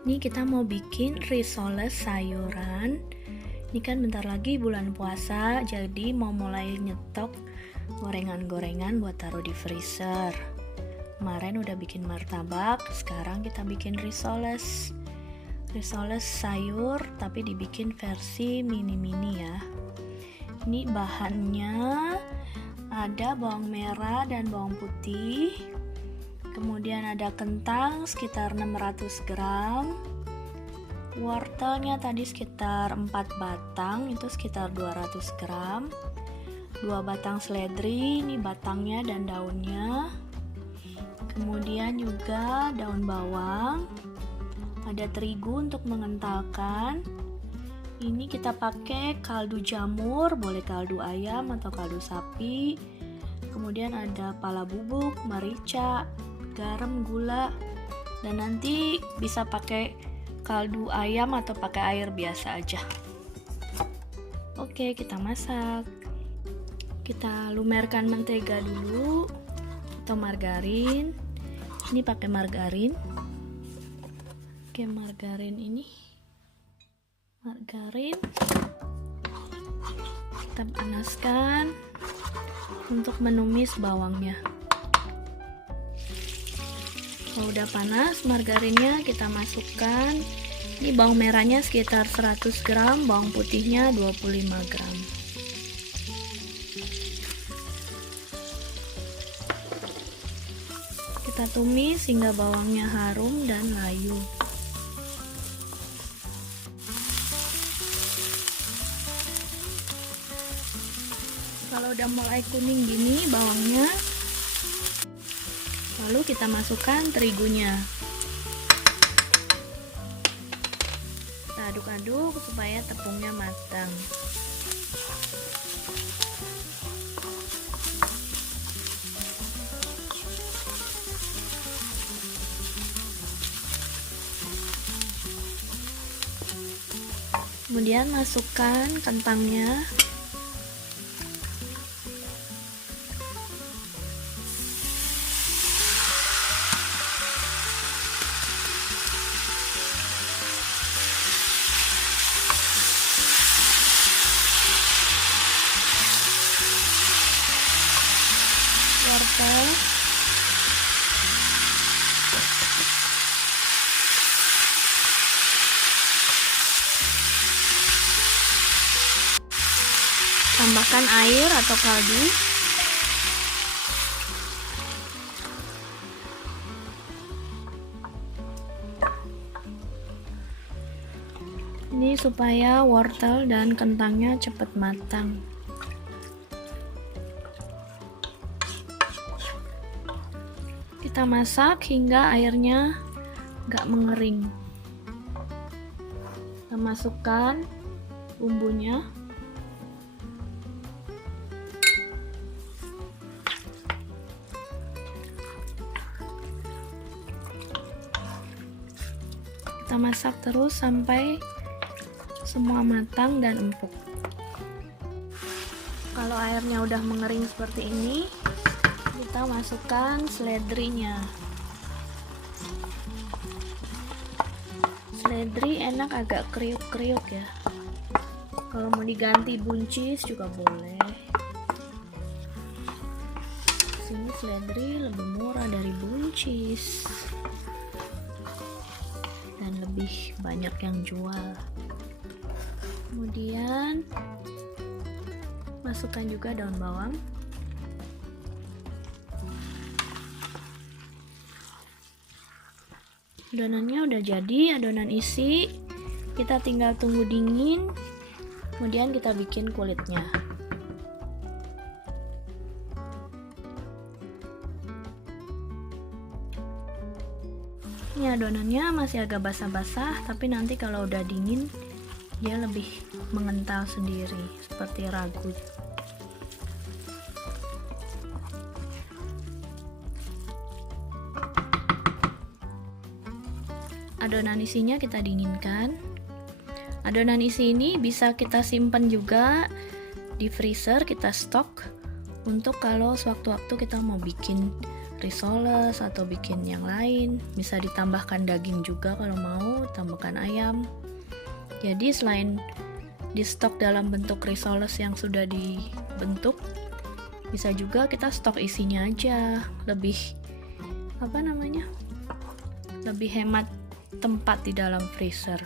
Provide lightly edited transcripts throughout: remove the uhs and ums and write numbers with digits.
Ini kita mau bikin risoles sayuran. Ini kan bentar lagi bulan puasa, jadi mau mulai nyetok gorengan-gorengan buat taruh di freezer. Kemarin udah bikin martabak, sekarang kita bikin risoles. Risoles sayur tapi dibikin versi mini-mini ya. Ini bahannya ada bawang merah dan bawang putih. Kemudian ada kentang sekitar 600 gram. Wortelnya tadi sekitar 4 batang, itu sekitar 200 gram. 2 batang seledri, ini batangnya dan daunnya. Kemudian juga daun bawang. Ada terigu untuk mengentalkan. Ini kita pakai kaldu jamur, boleh kaldu ayam atau kaldu sapi. Kemudian ada pala bubuk, merica, garam, gula, dan nanti bisa pakai kaldu ayam atau pakai air biasa aja. Oke, kita masak. Kita lumerkan mentega dulu atau margarin. Ini pakai margarin. Oke, margarin kita panaskan untuk menumis bawangnya. Kalau udah panas margarinnya, kita masukkan. Ini bawang merahnya sekitar 100 gram, bawang putihnya 25 gram. Kita tumis hingga bawangnya harum dan layu. Kalau udah mulai kuning gini bawangnya, lalu kita masukkan terigunya. Kita aduk-aduk supaya tepungnya matang. Kemudian masukkan kentangnya. Wortel, tambahkan air atau kaldu. Ini supaya wortel dan kentangnya cepat matang. Kita masak hingga airnya nggak mengering. Kita masukkan bumbunya. Kita masak terus sampai semua matang dan empuk. Kalau airnya udah mengering seperti ini, kita masukkan seledrinya. Seledri enak agak kriuk-kriuk ya. Kalau mau diganti buncis juga boleh. Sini seledri lebih murah dari buncis dan lebih banyak yang jual. Kemudian masukkan juga daun bawang. Adonannya udah jadi, adonan isi. Kita tinggal tunggu dingin, kemudian kita bikin kulitnya. Ini adonannya masih agak basah-basah, tapi nanti kalau udah dingin dia lebih mengental sendiri seperti ragu. Adonan isinya kita dinginkan. Adonan isi ini bisa kita simpan juga di freezer, kita stok untuk kalau sewaktu-waktu kita mau bikin risoles atau bikin yang lain. Bisa ditambahkan daging juga kalau mau, tambahkan ayam. Jadi selain di stok dalam bentuk risoles yang sudah dibentuk, bisa juga kita stok isinya aja, lebih lebih hemat tempat di dalam freezer.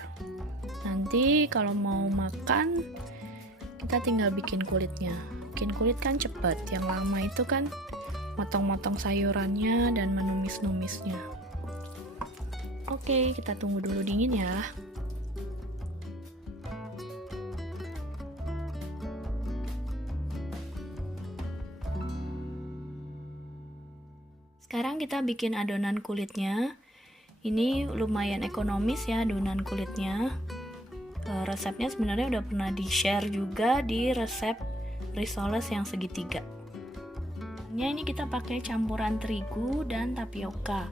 Nanti kalau mau makan, kita tinggal bikin kulitnya. Bikin kulit kan cepet, yang lama itu kan motong-motong sayurannya dan menumis-numisnya. Oke, kita tunggu dulu dingin ya. Sekarang kita bikin adonan kulitnya. Ini lumayan ekonomis ya adonan kulitnya. Resepnya sebenarnya udah pernah di-share juga di resep risoles yang segitiga. Ini kita pakai campuran terigu dan tapioka.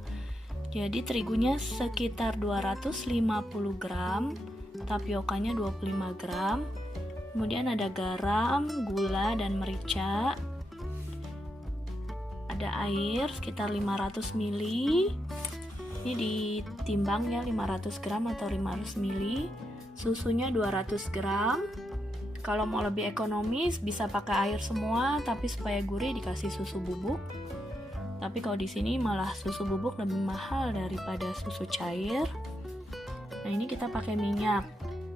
Jadi terigunya sekitar 250 gram, tapiokanya 25 gram. Kemudian ada garam, gula, dan merica. Ada air sekitar 500 ml. Ini ditimbang ya, 500 gram atau 500 ml. Susunya 200 gram. Kalau mau lebih ekonomis bisa pakai air semua, tapi supaya gurih dikasih susu bubuk. Tapi kalau di sini malah susu bubuk lebih mahal daripada susu cair. Nah, ini kita pakai minyak.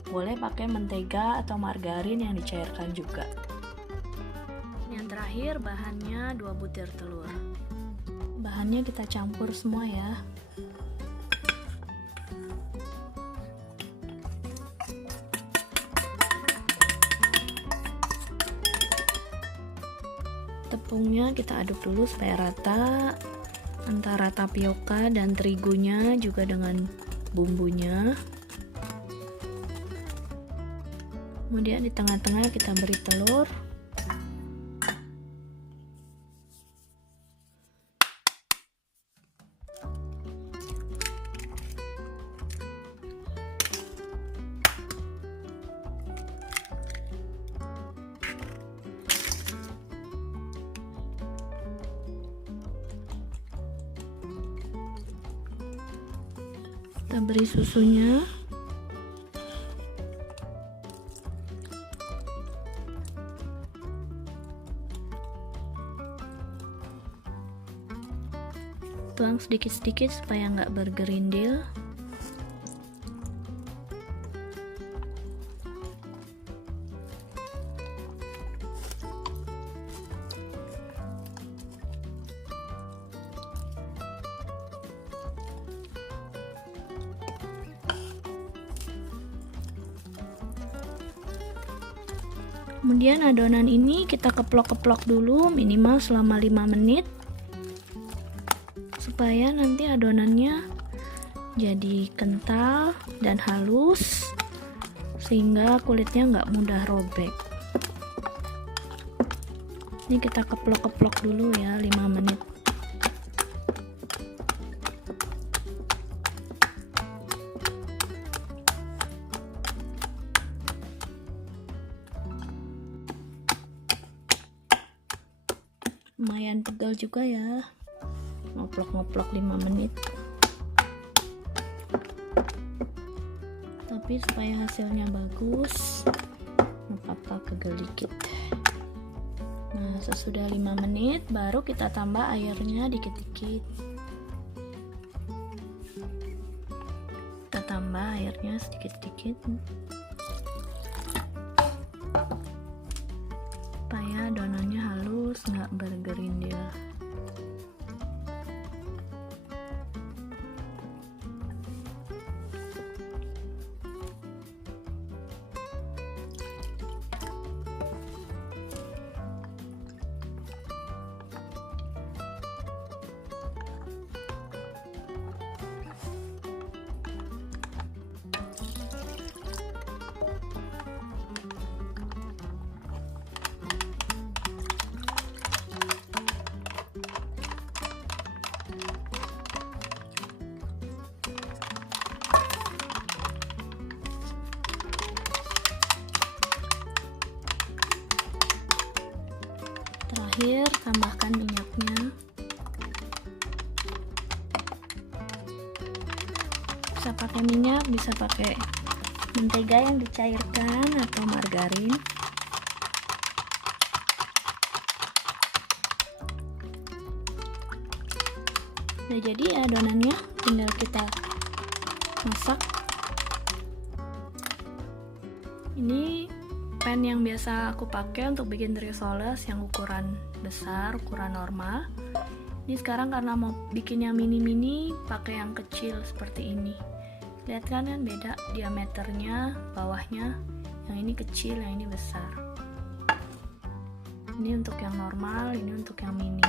Boleh pakai mentega atau margarin yang dicairkan juga. Yang terakhir bahannya 2 butir telur. Bahannya kita campur semua ya. Tepungnya kita aduk dulu supaya rata antara tapioka dan terigunya juga dengan bumbunya. Kemudian di tengah-tengah kita beri telur. Kita beri susunya. Tuang sedikit-sedikit supaya nggak bergerindil. Kemudian adonan ini kita keplok-keplok dulu minimal selama 5 menit supaya nanti adonannya jadi kental dan halus sehingga kulitnya nggak mudah robek. Ini kita keplok-keplok dulu ya 5 menit. Lumayan pegal juga ya, ngoplok-ngoplok 5 menit. Tapi supaya hasilnya bagus, nggak apa-apa pegal dikit. Nah, sesudah 5 menit baru kita tambah airnya dikit-dikit. Kita tambah airnya sedikit-sedikit supaya adonannya halus, nggak bergerindil. Terakhir tambahkan minyaknya. nggak pakai minyak, bisa pakai mentega yang dicairkan atau margarin. Udah jadi adonannya, tinggal kita masak. Ini pan yang biasa aku pakai untuk bikin risoles yang ukuran besar, ukuran normal. Ini sekarang karena mau bikin yang mini-mini, pakai yang kecil seperti ini. Lihat kan beda diameternya, bawahnya. Yang ini kecil, yang ini besar. Ini untuk yang normal, ini untuk yang mini.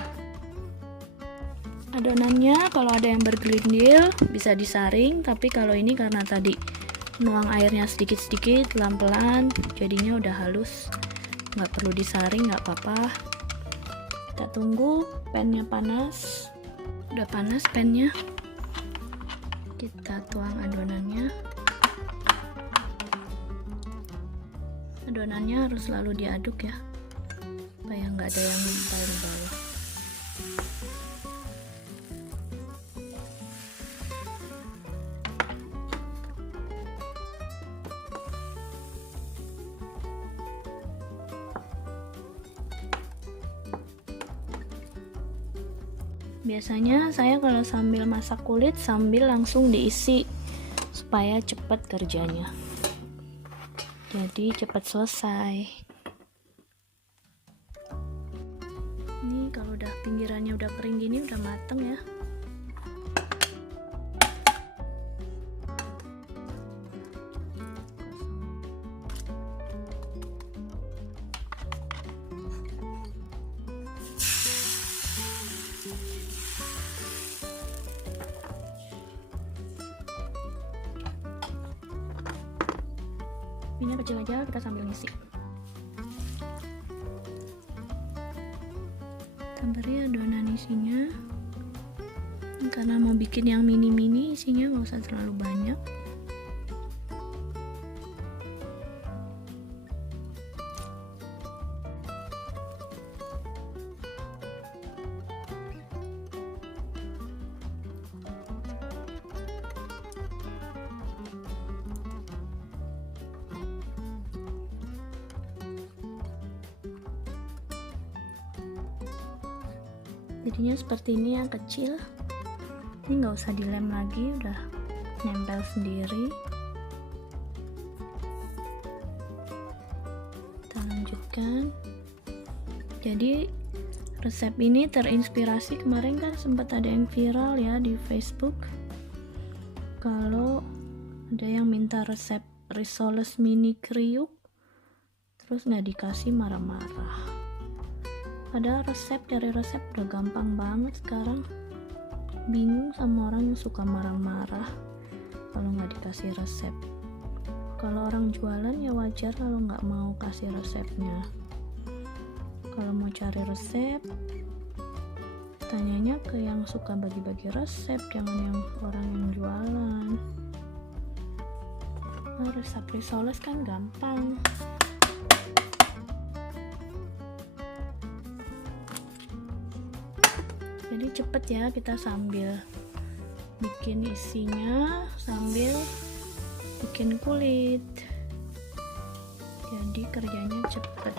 Adonannya kalau ada yang bergelindil bisa disaring, tapi kalau ini karena tadi nuang airnya sedikit-sedikit, pelan-pelan, jadinya udah halus. Nggak perlu disaring, nggak apa-apa. Kita tunggu pannya panas. Udah panas pannya, kita tuang adonannya. Adonannya harus selalu diaduk ya, supaya nggak ada yang nempel di bawah. Biasanya saya kalau sambil masak kulit sambil langsung diisi supaya cepat kerjanya. Jadi cepat selesai. Ini kalau udah pinggirannya udah kering gini udah mateng ya. Minyak kecil aja, kita sambil ngisi. Kita beri adonan isinya. Karena mau bikin yang mini-mini, isinya nggak usah terlalu banyak. Jadinya seperti ini yang kecil. Ini nggak usah dilem lagi, udah nempel sendiri. Kita lanjutkan. Jadi resep ini terinspirasi kemarin kan sempat ada yang viral ya di Facebook. Kalau ada yang minta resep risoles mini kriuk, terus nggak dikasih marah-marah. Padahal cari resep udah gampang banget sekarang. Bingung sama orang yang suka marah-marah kalau nggak dikasih resep. Kalau orang jualan ya wajar kalau nggak mau kasih resepnya. Kalau mau cari resep, tanyanya ke yang suka bagi-bagi resep, jangan yang orang yang jualan. Nah, resep risoles kan gampang. Jadi cepet ya, kita sambil bikin isinya sambil bikin kulit, jadi kerjanya cepet.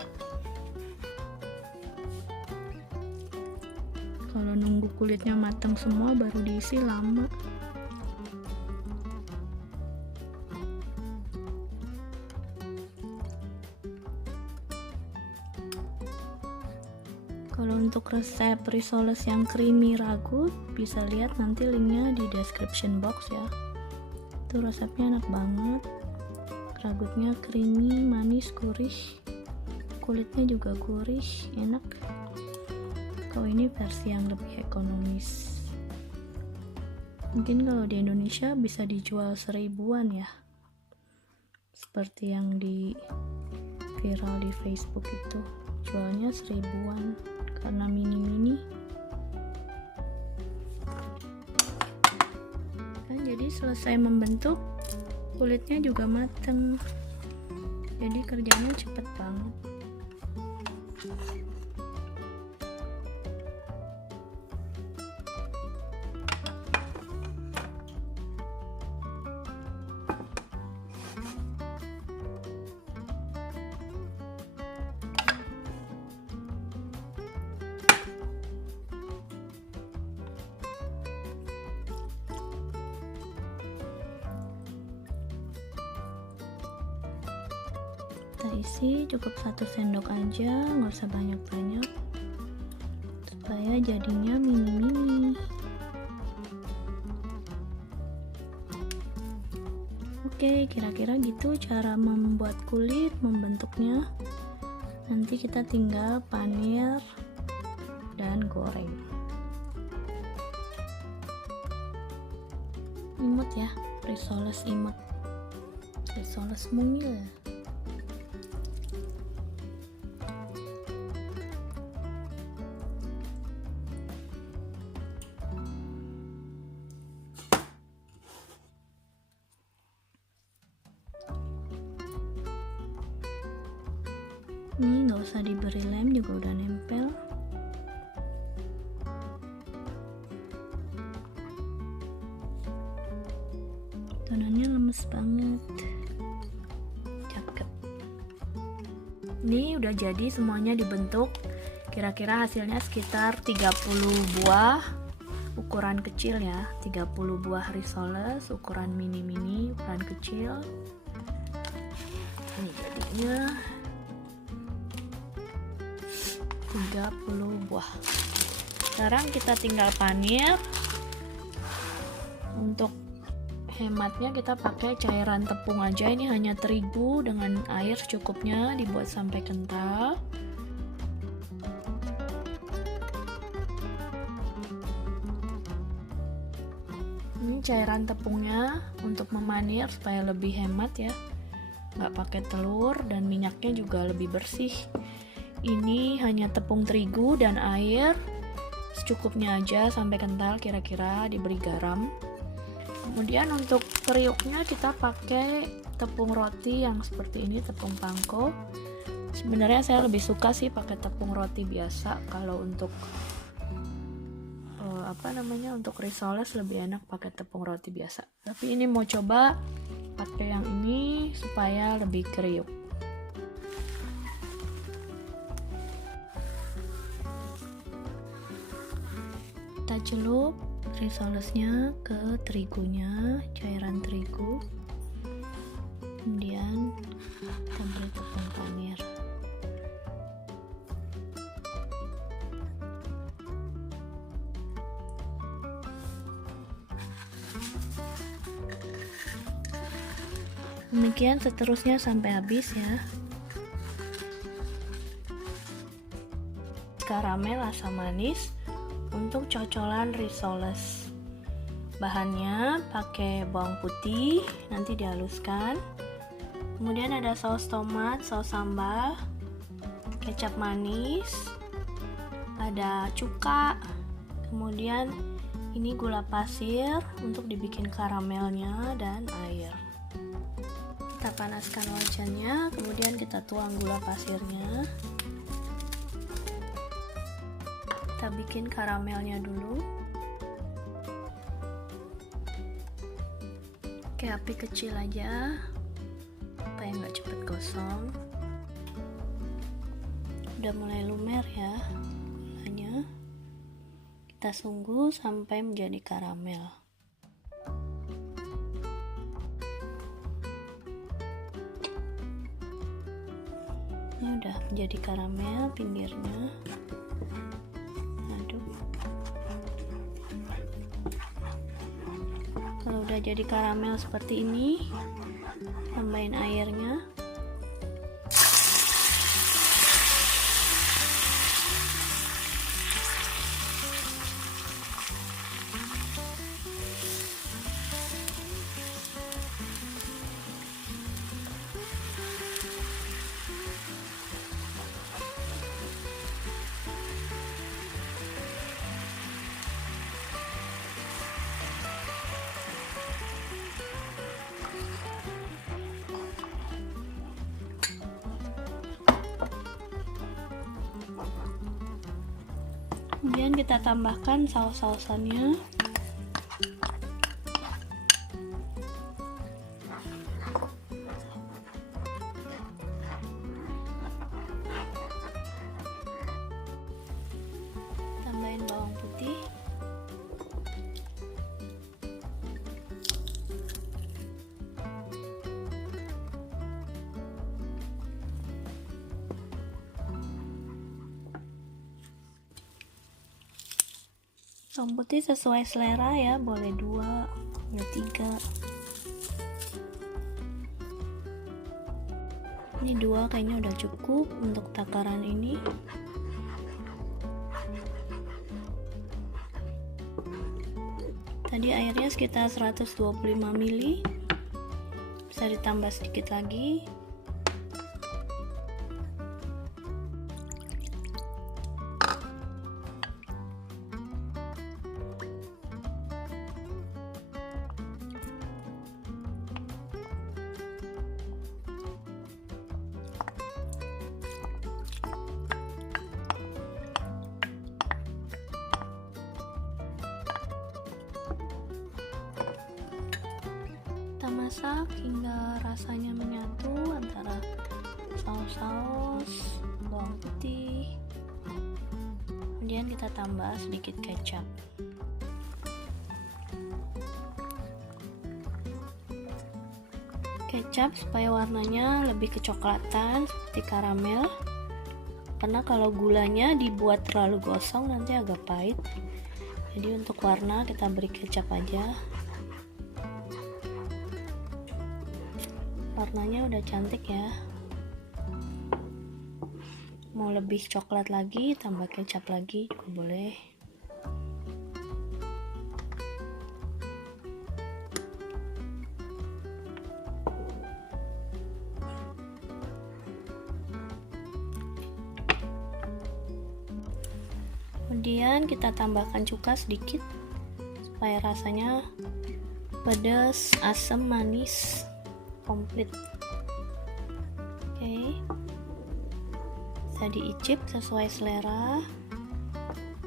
Kalau nunggu kulitnya matang semua baru diisi lama. Kalau untuk resep risoles yang creamy ragut, bisa lihat nanti linknya di description box ya. Itu resepnya enak banget. Ragutnya creamy, manis, gurih. Kulitnya juga gurih, enak. Kalau ini versi yang lebih ekonomis. Mungkin kalau di Indonesia bisa dijual 1000-an ya. Seperti yang di viral di Facebook itu. Jualnya 1000-an. Karena mini-mini kan, jadi selesai membentuk kulitnya juga mateng, jadi kerjanya cepet banget. Kita isi cukup 1 sendok aja, nggak usah banyak-banyak, supaya jadinya mini-mini. Oke, kira-kira gitu cara membuat kulit, membentuknya. Nanti kita tinggal panir dan goreng. Imut ya, risoles imut, risoles mungil. Ini nggak usah diberi lem juga udah nempel. Adonannya lemes banget, cakep. Ini udah jadi semuanya dibentuk. Kira-kira hasilnya sekitar 30 buah ukuran kecil ya, 30 buah risoles ukuran mini-mini, ukuran kecil. Ini jadinya 30 buah. Sekarang kita tinggal panir. Untuk hematnya kita pakai cairan tepung aja. Ini hanya terigu dengan air secukupnya, dibuat sampai kental. Ini cairan tepungnya untuk memanir supaya lebih hemat ya, nggak pakai telur, dan minyaknya juga lebih bersih. Ini hanya tepung terigu dan air secukupnya aja sampai kental, kira-kira diberi garam. Kemudian untuk periuknya kita pakai tepung roti yang seperti ini, tepung pangko. Sebenarnya saya lebih suka sih pakai tepung roti biasa. Kalau untuk untuk risoles lebih enak pakai tepung roti biasa. Tapi ini mau coba pakai yang ini supaya lebih kriuk. Kita celup risolesnya ke terigunya, cairan terigu, kemudian kita beri tepung panir. Demikian seterusnya sampai habis ya. Karamel asam manis untuk cocolan risoles. Bahannya pakai bawang putih, nanti dihaluskan. Kemudian ada saus tomat, saus sambal, kecap manis, ada cuka, kemudian ini gula pasir untuk dibikin karamelnya, dan air. Kita panaskan wajannya, kemudian kita tuang gula pasirnya. Kita bikin karamelnya dulu. Pakai api kecil aja supaya nggak cepet gosong. Udah mulai lumer ya gulanya. Kita tunggu sampai menjadi karamel. Ini udah menjadi karamel pinggirnya. Kalau udah jadi karamel seperti ini, tambahin airnya. Kemudian kita tambahkan saus-sausannya. Tambahin bawang putih. Bawang putih sesuai selera ya, boleh 2, boleh 3. Ini 2 kayaknya udah cukup untuk takaran ini. Tadi airnya sekitar 125 ml, bisa ditambah sedikit lagi. Kita masak hingga rasanya menyatu antara saus-saus, bawang putih. Kemudian kita tambah sedikit kecap. Kecap supaya warnanya lebih kecoklatan seperti karamel. Karena kalau gulanya dibuat terlalu gosong nanti agak pahit. Jadi untuk warna kita beri kecap aja. Warnanya udah cantik ya. Mau lebih coklat lagi, tambah kecap lagi juga boleh. Kemudian kita tambahkan cuka sedikit supaya rasanya pedas, asam, manis komplit. Oke. Bisa diicip sesuai selera.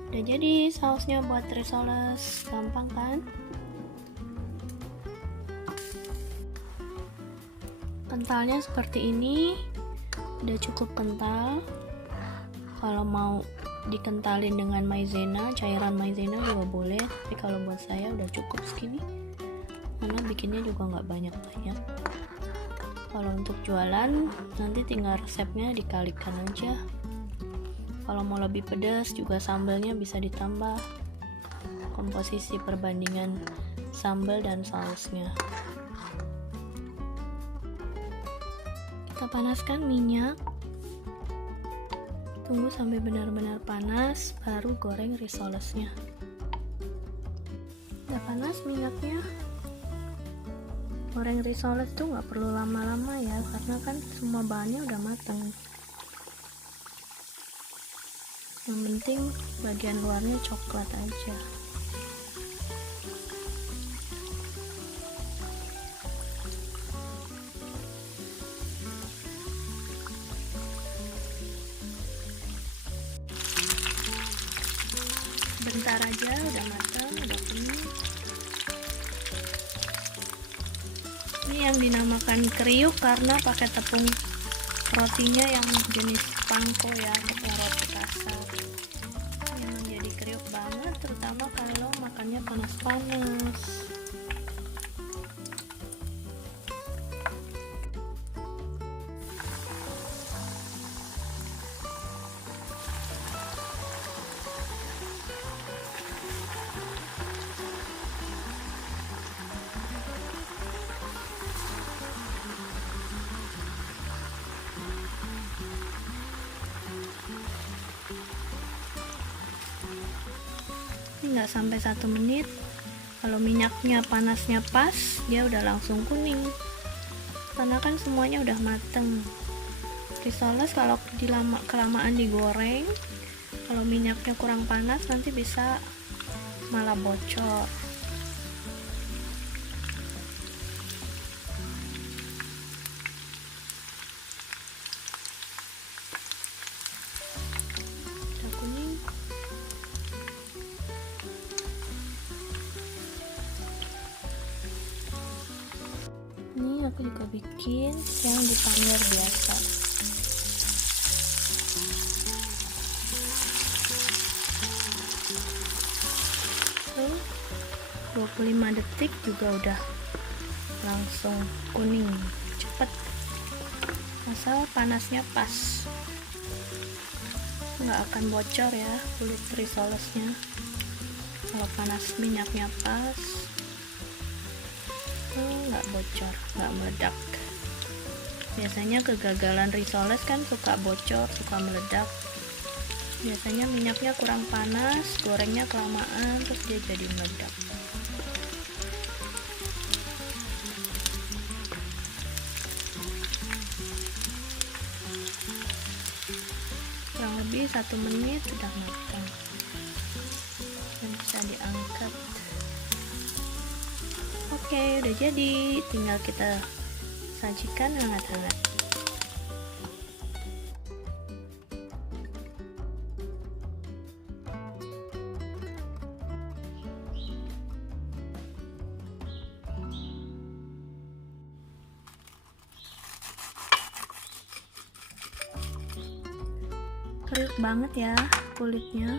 Udah jadi sausnya buat risoles, gampang kan? Kentalnya seperti ini, udah cukup kental. Kalau mau dikentalin dengan maizena, cairan maizena juga boleh, tapi kalau buat saya udah cukup segini karena bikinnya juga nggak banyak-banyak. Kalau untuk jualan nanti tinggal resepnya dikalikan aja. Kalau mau lebih pedas juga sambalnya bisa ditambah, komposisi perbandingan sambal dan sausnya. Kita panaskan minyak, tunggu sampai benar-benar panas baru goreng risolesnya. Udah panas minyaknya, goreng risoles tuh nggak perlu lama-lama ya, karena kan semua bahannya udah matang. Yang penting bagian luarnya coklat aja. Bentar aja udah matang, udah kuning. Ini yang dinamakan kriuk karena pakai tepung rotinya yang jenis pangko ya, tepung roti kasar. Memang jadi kriuk banget, terutama kalau makannya panas-panas. Ini nggak sampai 1 menit. Kalau minyaknya panasnya pas, dia udah langsung kuning karena kan semuanya udah mateng. Risoles kalau kelamaan digoreng, kalau minyaknya kurang panas nanti bisa malah bocor. Udah kuning. Ini aku juga bikin yang dipanggang biasa. Tuh, 25 detik juga udah langsung kuning, cepet. Asal panasnya pas, nggak akan bocor ya kulit risolesnya. Kalau panas minyaknya pas, nggak bocor, nggak meledak. Biasanya kegagalan risoles kan suka bocor, suka meledak. Biasanya minyaknya kurang panas, gorengnya kelamaan, terus dia jadi meledak. Kurang lebih 1 menit sudah matang dan bisa diangkat. Oke, udah jadi, tinggal kita sajikan hangat-hangat. Kriuk banget ya kulitnya.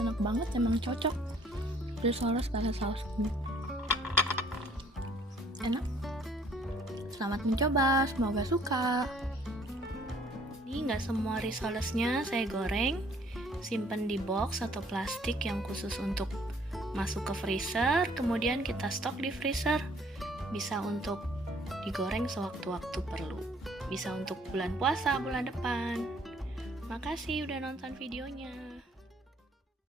Enak banget, emang cocok risoles pakai saus ini. Enak. Selamat mencoba, semoga suka. Ini nggak semua risolesnya saya goreng, simpan di box atau plastik yang khusus untuk masuk ke freezer, kemudian kita stok di freezer. Bisa untuk digoreng sewaktu-waktu perlu. Bisa untuk bulan puasa bulan depan. Makasih udah nonton videonya.